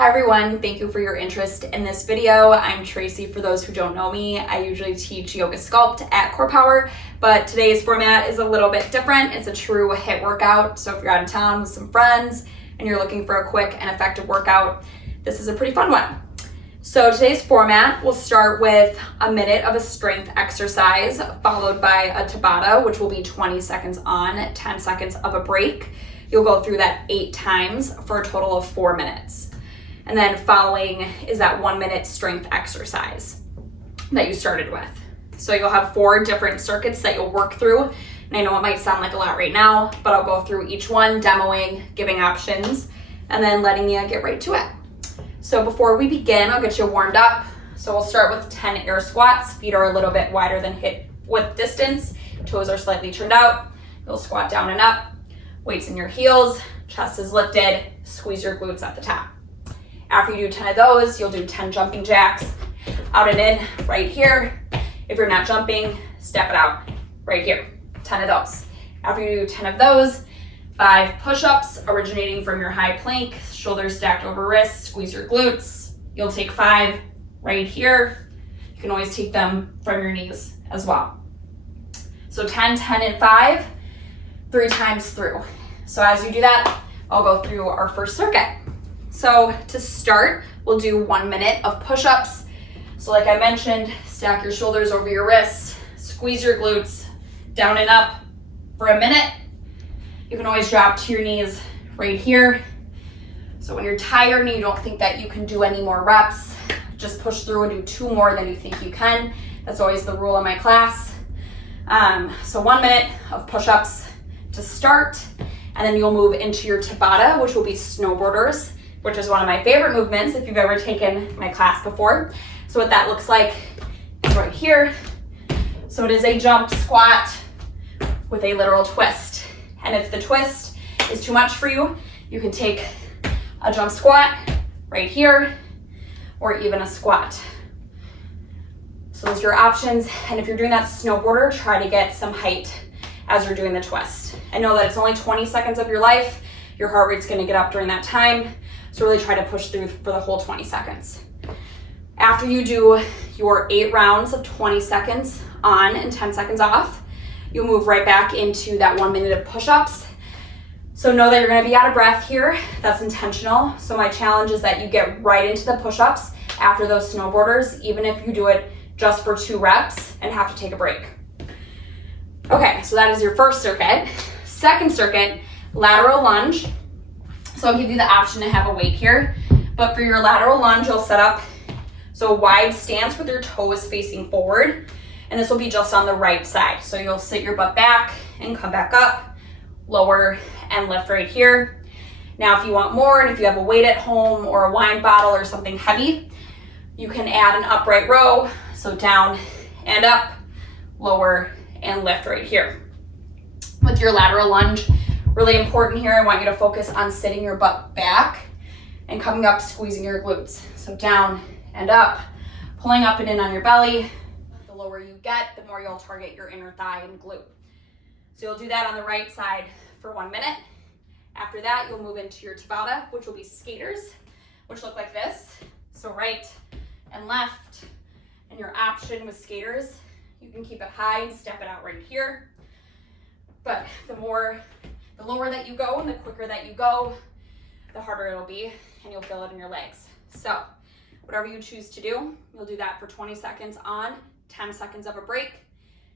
Hi everyone, thank you for your interest in this video. I'm Tracy, for those who don't know me. I usually teach yoga sculpt at Core Power, but today's format is a little bit different. It's a true HIIT workout, so if you're out of town with some friends and you're looking for a quick and effective workout, this is a pretty fun one. So today's format will start with a minute of a strength exercise, followed by a Tabata, which will be 20 seconds on, 10 seconds of a break. You'll go through that 8 times for a total of 4 minutes. And then following is that 1 minute strength exercise that you started with. So you'll have 4 different circuits that you'll work through. And I know it might sound like a lot right now, but I'll go through each one, demoing, giving options, and then letting you get right to it. So before we begin, I'll get you warmed up. So we'll start with 10 air squats. Feet are a little bit wider than hip width distance. Toes are slightly turned out. You'll squat down and up. Weights in your heels, chest is lifted, squeeze your glutes at the top. After you do 10 of those, you'll do 10 jumping jacks, out and in, right here. If you're not jumping, step it out, right here, 10 of those. After you do 10 of those, 5 push-ups originating from your high plank, shoulders stacked over wrists, squeeze your glutes. You'll take 5 right here. You can always take them from your knees as well. So 10, 10, and 5, 3 times through. So as you do that, I'll go through our first circuit. So to start, we'll do 1 minute of push-ups. So like I mentioned, stack your shoulders over your wrists, squeeze your glutes down and up for a minute. You can always drop to your knees right here. So when you're tired and you don't think that you can do any more reps, just push through and do 2 more than you think you can. That's always the rule in my class. So 1 minute of push-ups to start, and then you'll move into your Tabata, which will be snowboarders, which is one of my favorite movements if you've ever taken my class before. So what that looks like is right here. So it is a jump squat with a literal twist. And if the twist is too much for you, you can take a jump squat right here, or even a squat. So those are your options. And if you're doing that snowboarder, try to get some height as you're doing the twist. I know that it's only 20 seconds of your life. Your heart rate's gonna get up during that time. So really try to push through for the whole 20 seconds. After you do your 8 rounds of 20 seconds on and 10 seconds off, you'll move right back into that 1 minute of push-ups. So know that you're gonna be out of breath here. That's intentional. So my challenge is that you get right into the push-ups after those snowboarders, even if you do it just for 2 reps and have to take a break. Okay, so that is your first circuit. Second circuit, lateral lunge. So I'll give you the option to have a weight here, but for your lateral lunge, you'll set up so a wide stance with your toes facing forward, and this will be just on the right side. So you'll sit your butt back and come back up, lower and lift right here. Now, if you want more, and if you have a weight at home or a wine bottle or something heavy, you can add an upright row. So down and up, lower and lift right here. With your lateral lunge, really important here, I want you to focus on sitting your butt back and coming up, squeezing your glutes. So down and up, pulling up and in on your belly. The lower you get, the more you'll target your inner thigh and glute. So you'll do that on the right side for 1 minute. After that, you'll move into your Tabata, which will be skaters, which look like this. So right and left, and your option with skaters, you can keep it high and step it out right here. But the lower that you go and the quicker that you go, the harder it'll be, and you'll feel it in your legs. So whatever you choose to do, you'll do that for 20 seconds on, 10 seconds of a break,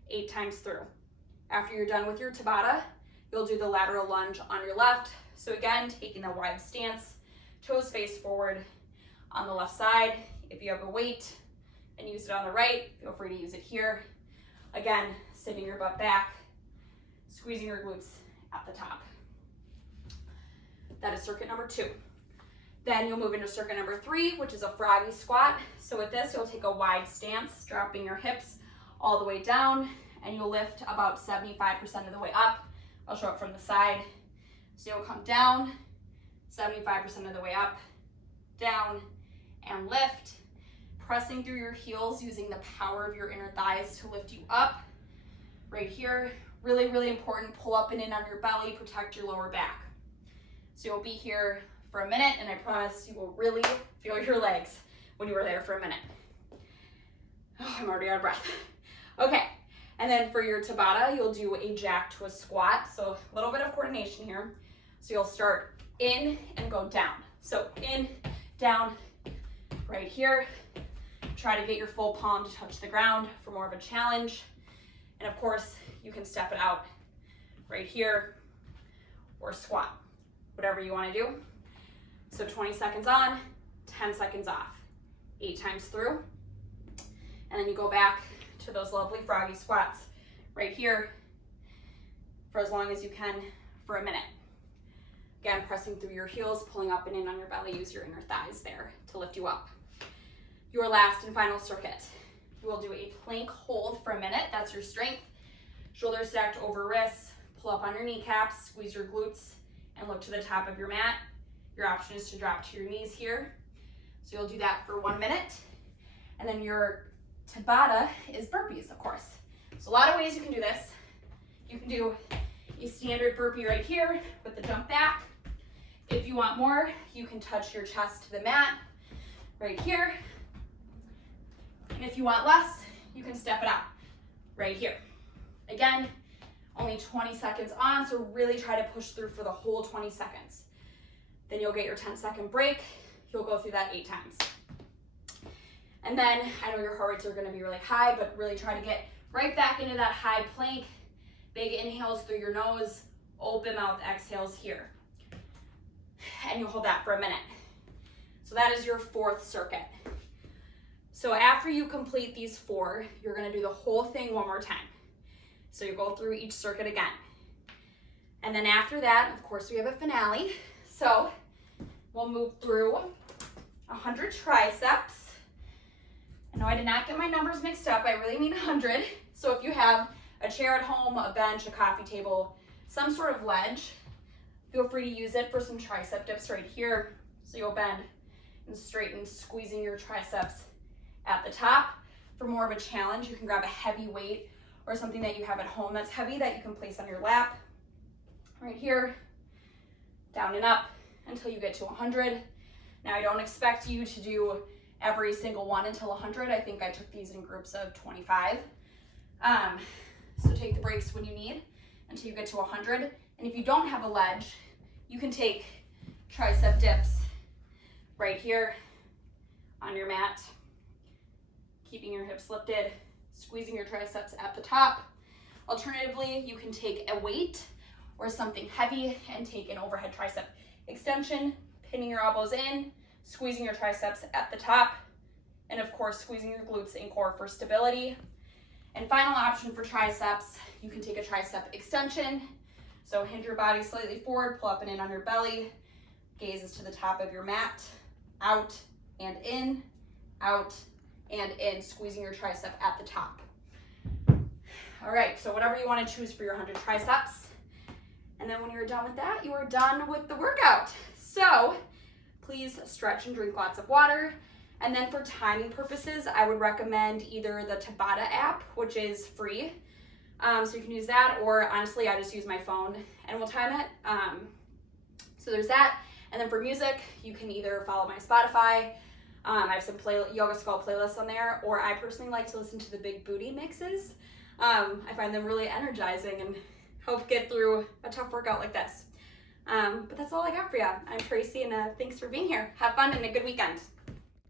8 times through. After you're done with your Tabata, you'll do the lateral lunge on your left. So again, taking the wide stance, toes face forward on the left side. If you have a weight and use it on the right, feel free to use it here. Again, sitting your butt back, squeezing your glutes at the top. That is circuit number 2. Then you'll move into circuit number 3, which is a froggy squat. So with this, you'll take a wide stance, dropping your hips all the way down, and you'll lift about 75% of the way up. I'll show it from the side. So you'll come down, 75% of the way up, down, and lift, pressing through your heels, using the power of your inner thighs to lift you up. Right here, really, really important, pull up and in on your belly, protect your lower back. So you'll be here for a minute, and I promise you will really feel your legs when you are there for a minute. Oh, I'm already out of breath. Okay, and then for your Tabata, you'll do a jack to a squat. So a little bit of coordination here. So you'll start in and go down. So in, down, right here. Try to get your full palm to touch the ground for more of a challenge. And of course, you can step it out right here or squat, whatever you want to do. So 20 seconds on, 10 seconds off, 8 times through. And then you go back to those lovely froggy squats right here for as long as you can for a minute. Again, pressing through your heels, pulling up and in on your belly. Use your inner thighs there to lift you up. Your last and final circuit. You will do a plank hold for a minute. That's your strength. Shoulders stacked over wrists. Pull up on your kneecaps, squeeze your glutes, and look to the top of your mat. Your option is to drop to your knees here. So you'll do that for 1 minute. And then your Tabata is burpees, of course. So a lot of ways you can do this. You can do a standard burpee right here with the jump back. If you want more, you can touch your chest to the mat right here. And if you want less, you can step it out right here. Again, only 20 seconds on, so really try to push through for the whole 20 seconds. Then you'll get your 10-second break. You'll go through that 8 times. And then I know your heart rates are gonna be really high, but really try to get right back into that high plank. Big inhales through your nose, open mouth exhales here. And you hold that for a minute. So that is your 4th circuit. So after you complete these 4, you're gonna do the whole thing 1 more time. So you go through each circuit again. And then after that, of course, we have a finale. So we'll move through 100 triceps. I know I did not get my numbers mixed up. I really mean 100. So if you have a chair at home, a bench, a coffee table, some sort of ledge, feel free to use it for some tricep dips right here. So you'll bend and straighten, squeezing your triceps at the top. For more of a challenge, you can grab a heavy weight or something that you have at home that's heavy that you can place on your lap. Right here, down and up until you get to 100. Now I don't expect you to do every single one until 100. I think I took these in groups of 25. So take the breaks when you need until you get to 100. And if you don't have a ledge, you can take tricep dips right here on your mat, keeping your hips lifted, squeezing your triceps at the top. Alternatively, you can take a weight or something heavy and take an overhead tricep extension, pinning your elbows in, squeezing your triceps at the top, and of course, squeezing your glutes and core for stability. And final option for triceps, you can take a tricep extension. So hinge your body slightly forward, pull up and in on your belly, gazes to the top of your mat, out and in, out and in, squeezing your tricep at the top. All right, so whatever you want to choose for your 100 triceps. And then when you're done with that, you are done with the workout. So please stretch and drink lots of water. And then for timing purposes, I would recommend either the Tabata app, which is free. So you can use that, or honestly, I just use my phone and we'll time it. So there's that. And then for music, you can either follow my Spotify. I have some yoga skull playlists on there, or I personally like to listen to the Big Booty mixes. I find them really energizing and help get through a tough workout like this. But that's all I got for you. I'm Tracy, and thanks for being here. Have fun and a good weekend.